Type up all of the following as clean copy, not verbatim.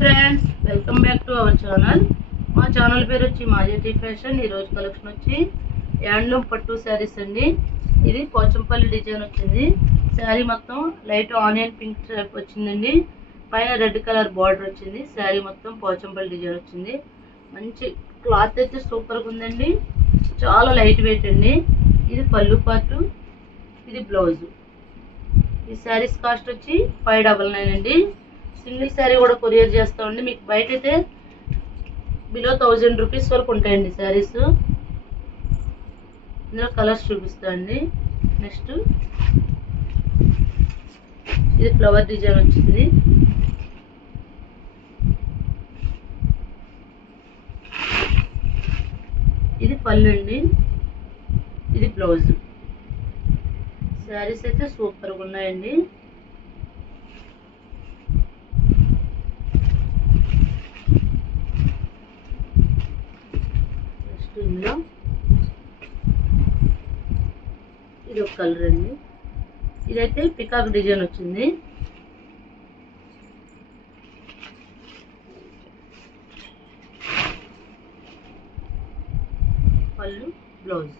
Friends, welcome back to our channel. మా channel పేరు వచ్చి మాజెటీ ఫ్యాషన్. ఈరోజు కలెక్షన్ వచ్చి హ్యాండ్లూమ్ పట్టు శారీస్ అండి. ఇది పోచంపల్లి డిజైన్ వచ్చింది. శారీ మొత్తం లైట్ ఆనియన్ పింక్ టైప్ వచ్చిందండి. పైన రెడ్ కలర్ బార్డర్ వచ్చింది. శారీ మొత్తం పోచంపల్లి డిజైన్ వచ్చింది. మంచి క్లాత్ అయితే సూపర్గా ఉందండి. చాలా లైట్ వెయిట్ అండి. ఇది పళ్ళు పార్టు, ఇది బ్లౌజు. ఈ శారీస్ కాస్ట్ వచ్చి 599 అండి. సింగిల్ శారీ కూడా కొరియర్ చేస్తామండి. మీకు బయట అయితే బిలో 1000 రూపీస్ వరకు ఉంటాయండి శారీస్. ఇందులో కలర్స్ చూపిస్తా అండి. నెక్స్ట్ ఇది ఫ్లవర్ డిజైన్ వచ్చింది. ఇది పళ్ళు అండి. ఇది బ్లౌజ్. శారీస్ అయితే సూపర్గా ఉన్నాయండి. నెక్స్ట్ ఇందులో ఇది ఒక కలర్ అండి. ఇదైతే పికాక్ డిజైన్ వచ్చింది. పళ్ళు, బ్లౌజ్.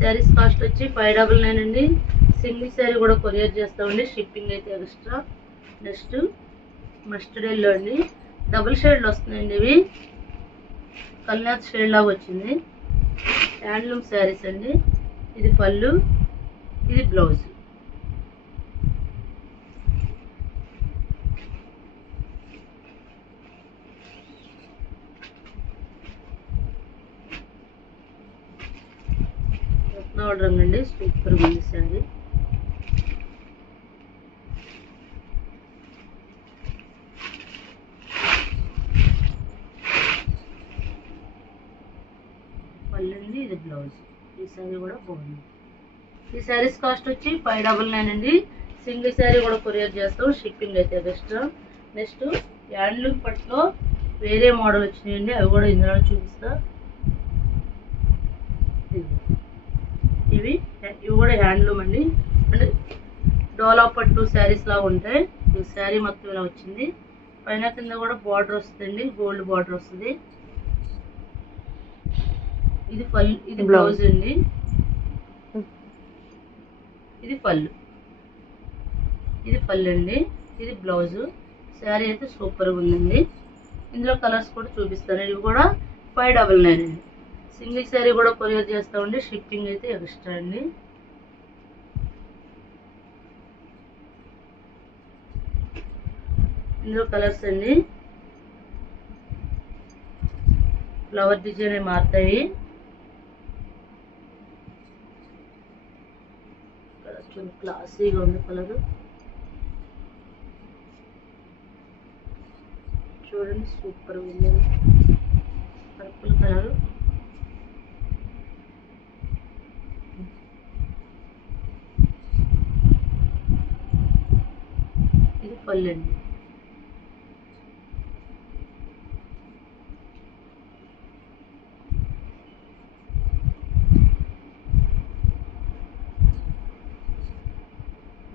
శారీస్ కాస్ట్ వచ్చి 599 అండి. సింగిల్ శారీ కూడా కొరియర్ చేస్తామండి. షిప్పింగ్ అయితే ఎక్స్ట్రా. నెక్స్ట్ మస్టర్డ్ ఎల్లో అండి. డబుల్ షేడ్లు వస్తున్నాయండి. ఇవి కల్నాథ్ షేడ్ లాగా వచ్చింది. హ్యాండ్లూమ్ శారీస్ అండి. ఇది పళ్ళు, ఇది బ్లౌజ్. రంగు అండి. సూపర్గా ఉంది శారీ. పళ్ళండి, ఇది బ్లౌజ్. ఈ శారీ కూడా బాగుంది. ఈ శారీస్ కాస్ట్ వచ్చి 599 అండి. సింగిల్ శారీ కూడా కొరియర్ చేస్తాం. షిప్పింగ్ అయితే ఎక్స్ట్రా. నెక్స్ట్ హ్యాండ్లూమ్ పట్టులో వేరే మోడల్ వచ్చినాయండి. అవి కూడా ఇందులో చూపిస్తా. ఇవి కూడా హ్యాండ్లూమ్ అండి. అంటే డోలా పట్టు శారీస్ లాగా ఉంటాయి. ఈ శారీ మొత్తం ఇలా వచ్చింది. పైన కింద కూడా బార్డర్ వస్తుందండి. గోల్డ్ బార్డర్ వస్తుంది. ఇది పళ్ళు, ఇది బ్లౌజ్ అండి. ఇది పళ్ళు, ఇది పళ్ళు అండి. ఇది బ్లౌజ్. శారీ అయితే సూపర్గా ఉందండి. ఇందులో కలర్స్ కూడా చూపిస్తాను. ఇవి కూడా 599 అండి. సింగిల్ శారీ కూడా కొరియర్ చేస్తామండి. షిప్పింగ్ అయితే ఎక్స్ట్రా అండి. ఇందులో కలర్స్ అండి. ఫ్లవర్ డిజైన్ మారుతాయి. క్లాసీగా ఉంది కలర్. చూడండి, సూపర్ ఉంది. Purple colour. ఇది పళ్ళు అండి.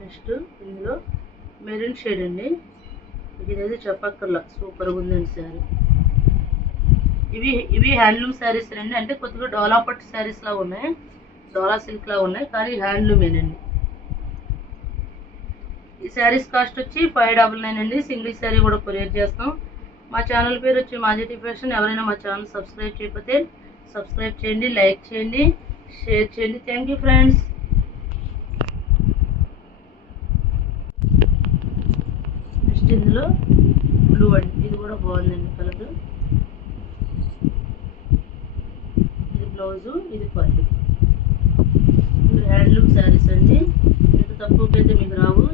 నెక్స్ట్ ఇందులో మెరూన్ షేడ్ అండి. ఇదైతే చెప్పక్కర్లా, సూపర్గా ఉందండి శారీ. ఇవి హ్యాండ్లూమ్ శారీస్ అండి. అంటే కొద్దిగా డోలా పట్టు శారీస్ లాగా ఉన్నాయి. డోలా సిల్క్ లాగా ఉన్నాయి, కానీ హ్యాండ్లూమేనండి. ఈ శారీస్ కాస్ట్ వచ్చి 599 అండి. సింగిల్ శారీ కూడా కొరియర్ చేస్తాం. మా ఛానల్ పేరు వచ్చి మాజెటీ ఫ్యాషన్. ఎవరైనా మా ఛానల్ సబ్స్క్రైబ్ చేయకపోతే సబ్స్క్రైబ్ చేయండి, లైక్ చేయండి, షేర్ చేయండి. Thank you friends. నెక్స్ట్ ఇందులో బ్లూ అండి. ఇది కూడా బాగుందండి కలర్. ఇది బ్లౌజు, ఇది పళ్ళు. ఇది హ్యాండ్లూమ్ శారీస్ అండి. ఇంత తక్కువకైతే మీకు రావు.